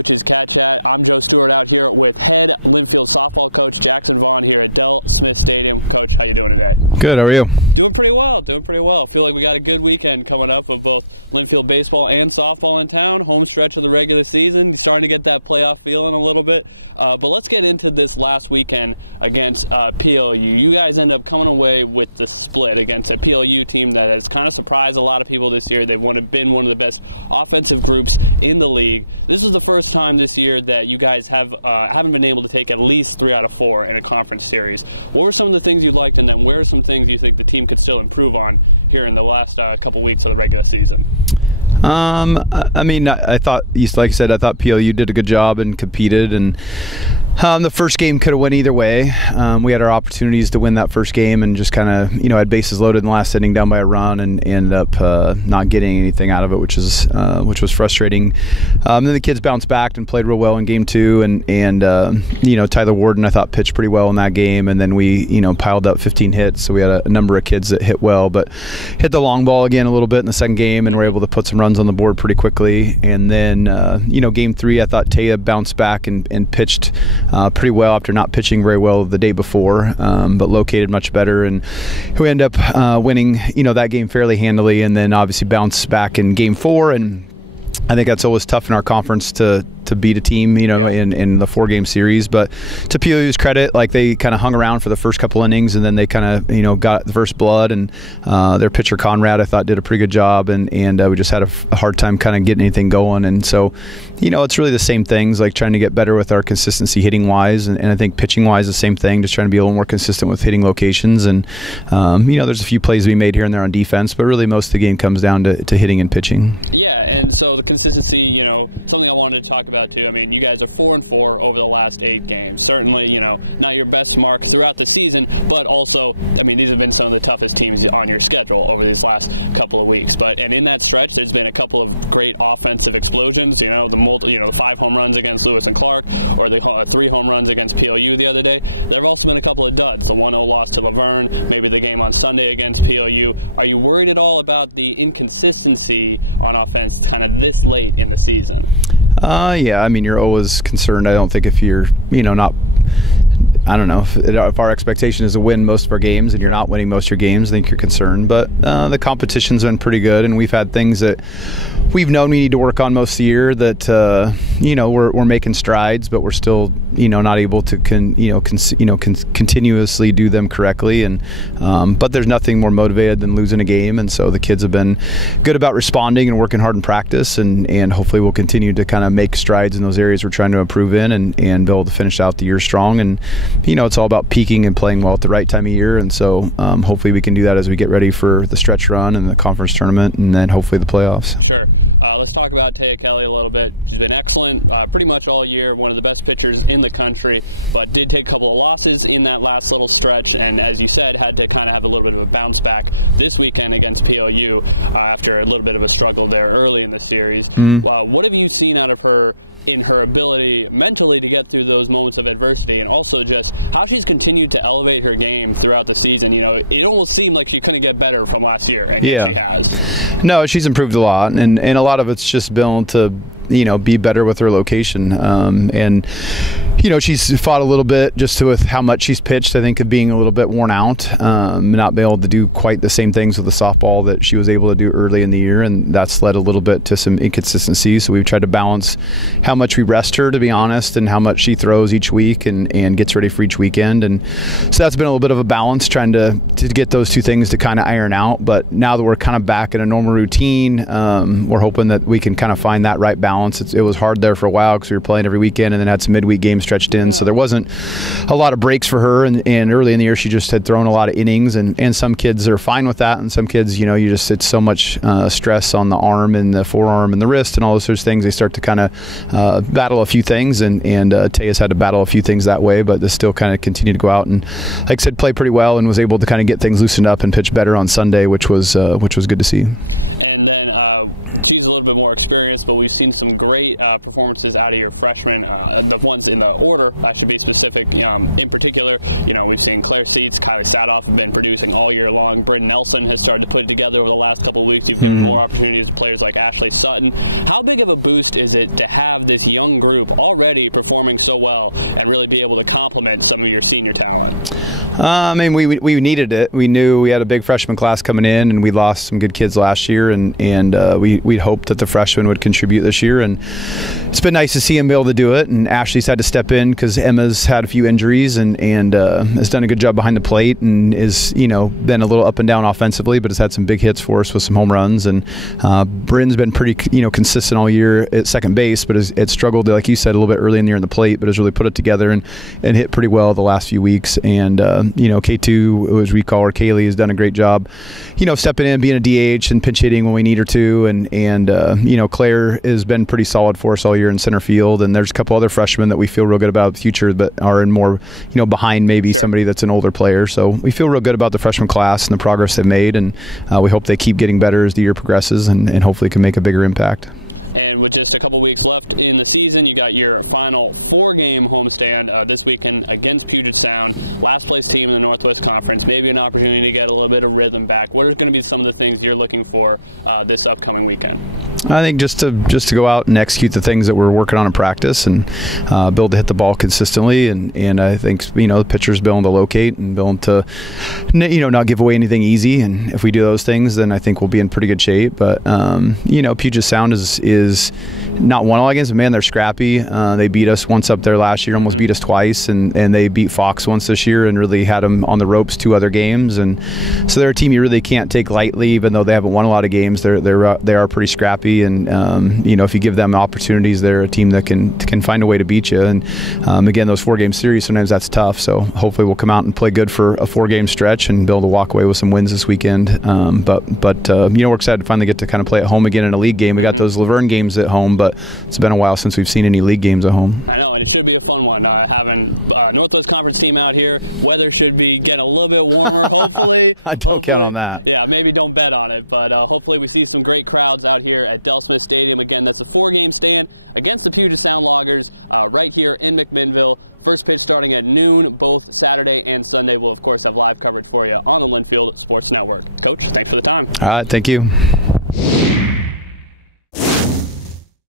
Coaches CatChat. I'm Stuart out here with head Linfield softball coach Jackson Vaughan here at Del Smith Stadium. Coach, how you doing today? Good, how are you? Doing pretty well. Feel like we got a good weekend coming up with both Linfield baseball and softball in town. Home stretch of the regular season. Starting to get that playoff feeling a little bit. But let's get into this last weekend against PLU. You guys end up coming away with the split against a PLU team that has kind of surprised a lot of people this year. They've been one of the best offensive groups in the league. This is the first time this year that you guys haven't been able to take at least 3 out of 4 in a conference series. What were some of the things you liked, and then where are some things you think the team could still improve on here in the last couple weeks of the regular season? I mean, I thought, like I said, I thought PLU did a good job and competed, and the first game could have went either way. We had our opportunities to win that first game and just kind of, had bases loaded in the last inning down by a run and ended up not getting anything out of it, which was frustrating. Then the kids bounced back and played real well in game 2, and Tyler Warden, I thought, pitched pretty well in that game, and then we, piled up 15 hits, so we had a number of kids that hit well, but hit the long ball again a little bit in the second game and were able to put some runs on the board pretty quickly. And then, game 3, I thought Tayah bounced back and pitched pretty well after not pitching very well the day before, but located much better, and we end up winning that game fairly handily, and then obviously bounced back in game 4. And I think that's always tough in our conference to beat a team, in the 4-game series. But to PLU's credit, like, they kind of hung around for the first couple innings, and then they kind of, got the first blood, and their pitcher Conrad, I thought, did a pretty good job, and we just had a hard time kind of getting anything going. And so, it's really the same things, like trying to get better with our consistency hitting wise, and I think pitching wise the same thing, just trying to be a little more consistent with hitting locations. And there's a few plays we made here and there on defense, but really most of the game comes down to hitting and pitching. Yeah, and so the consistency, something I wanted to talk about too. I mean, you guys are 4-4 over the last 8 games. Certainly, not your best mark throughout the season, but also, I mean, these have been some of the toughest teams on your schedule over these last couple of weeks. And in that stretch, there's been a couple of great offensive explosions. The 5 home runs against Lewis and Clark, or the 3 home runs against PLU the other day. There have also been a couple of duds. The 1-0 loss to Laverne, maybe the game on Sunday against PLU. Are you worried at all about the inconsistency on offense kind of this late in the season? Yeah, I mean, you're always concerned. I don't think if you're, I don't know, if our expectation is to win most of our games and you're not winning most of your games, I think you're concerned. But the competition's been pretty good, and we've had things that we've known we need to work on most of the year that, we're making strides, but we're still, not able to continuously do them correctly. And but there's nothing more motivated than losing a game, and so the kids have been good about responding and working hard in practice, and hopefully we'll continue to kind of make strides in those areas we're trying to improve in, and be able to finish out the year strong. And it's all about peaking and playing well at the right time of year, and so hopefully we can do that as we get ready for the stretch run and the conference tournament, and then hopefully the playoffs. Sure. Let's talk about Tayah Kelley a little bit. She's been excellent pretty much all year, one of the best pitchers in the country, but did take a couple of losses in that last little stretch, and as you said, had to kind of have a little bit of a bounce back this weekend against PLU after a little bit of a struggle there early in the series. What have you seen out of her in her ability mentally to get through those moments of adversity, and also just how she's continued to elevate her game throughout the season? It almost seemed like she couldn't get better from last year, and yeah, she has. No, she's improved a lot, and a lot of it's just been able to be better with her location, and she's fought a little bit just with how much she's pitched, I think, of being a little bit worn out, not being able to do quite the same things with the softball that she was able to do early in the year, and that's led a little bit to some inconsistency. So we've tried to balance how much we rest her, to be honest, and how much she throws each week and gets ready for each weekend. And so that's been a little bit of a balance, trying to get those two things to kind of iron out. But now that we're kind of back in a normal routine, we're hoping that we can kind of find that right balance. It was hard there for a while because we were playing every weekend and then had some midweek games stretched in, so there wasn't a lot of breaks for her, and early in the year she just had thrown a lot of innings, and some kids are fine with that, and some kids, it's so much stress on the arm and the forearm and the wrist and all those sorts of things, they start to kind of battle a few things, and Tayah's had to battle a few things that way, but they still kind of continue to go out and, like I said, play pretty well, and was able to kind of get things loosened up and pitch better on Sunday, which was good to see. this, but we've seen some great performances out of your freshmen, the ones in the order, I should be specific. In particular, we've seen Claire Seats, Kylie Sadoff have been producing all year long. Bryn Nelson has started to put it together over the last couple of weeks. You've given more opportunities to players like Ashley Sutton. How big of a boost is it to have this young group already performing so well and really be able to complement some of your senior talent? I mean, we needed it. We knew we had a big freshman class coming in, and we lost some good kids last year, and we hoped that the freshmen would contribute this year, and it's been nice to see them be able to do it. And Ashley's had to step in because Emma's had a few injuries and has done a good job behind the plate, and is been a little up and down offensively, but has had some big hits for us with some home runs. And Bryn's been pretty consistent all year at second base, but it struggled, like you said, a little bit early in the year in the plate, but has really put it together and hit pretty well the last few weeks. And K2, as we call her, Kaylee, has done a great job stepping in, being a DH and pinch hitting when we need her to. And Claire has been pretty solid for us all year in center field. And there's a couple other freshmen that we feel real good about the future, but are in more behind maybe somebody that's an older player. So we feel real good about the freshman class and the progress they've made, and we hope they keep getting better as the year progresses, and hopefully can make a bigger impact. With just a couple weeks left in the season, you got your final 4-game homestand this weekend against Puget Sound, last place team in the Northwest Conference. Maybe an opportunity to get a little bit of rhythm back. What are going to be some of the things you're looking for this upcoming weekend? I think just to go out and execute the things that we're working on in practice, and build to hit the ball consistently, and I think the pitcher's building to locate and building to not give away anything easy. And if we do those things, then I think we'll be in pretty good shape. But Puget Sound is not won all games, but man, they're scrappy. They beat us once up there last year, almost beat us twice, and they beat Fox once this year and really had them on the ropes 2 other games. And so they're a team you really can't take lightly, even though they haven't won a lot of games. They are pretty scrappy, and if you give them opportunities, they're a team that can find a way to beat you. And again, those 4-game series, sometimes that's tough. So hopefully we'll come out and play good for a 4-game stretch and be able to walk away with some wins this weekend. But we're excited to finally get to kind of play at home again in a league game. We got those Laverne games at home, but it's been a while since we've seen any league games at home. I know, and it should be a fun one. Having Northwest Conference team out here, weather should be getting a little bit warmer, hopefully. I don't count on that. Yeah, maybe don't bet on it, but hopefully we see some great crowds out here at Del Smith Stadium. Again, that's a 4-game stand against the Puget Sound Loggers right here in McMinnville. First pitch starting at noon, both Saturday and Sunday. We'll, of course, have live coverage for you on the Linfield Sports Network. Coach, thanks for the time. All right, thank you.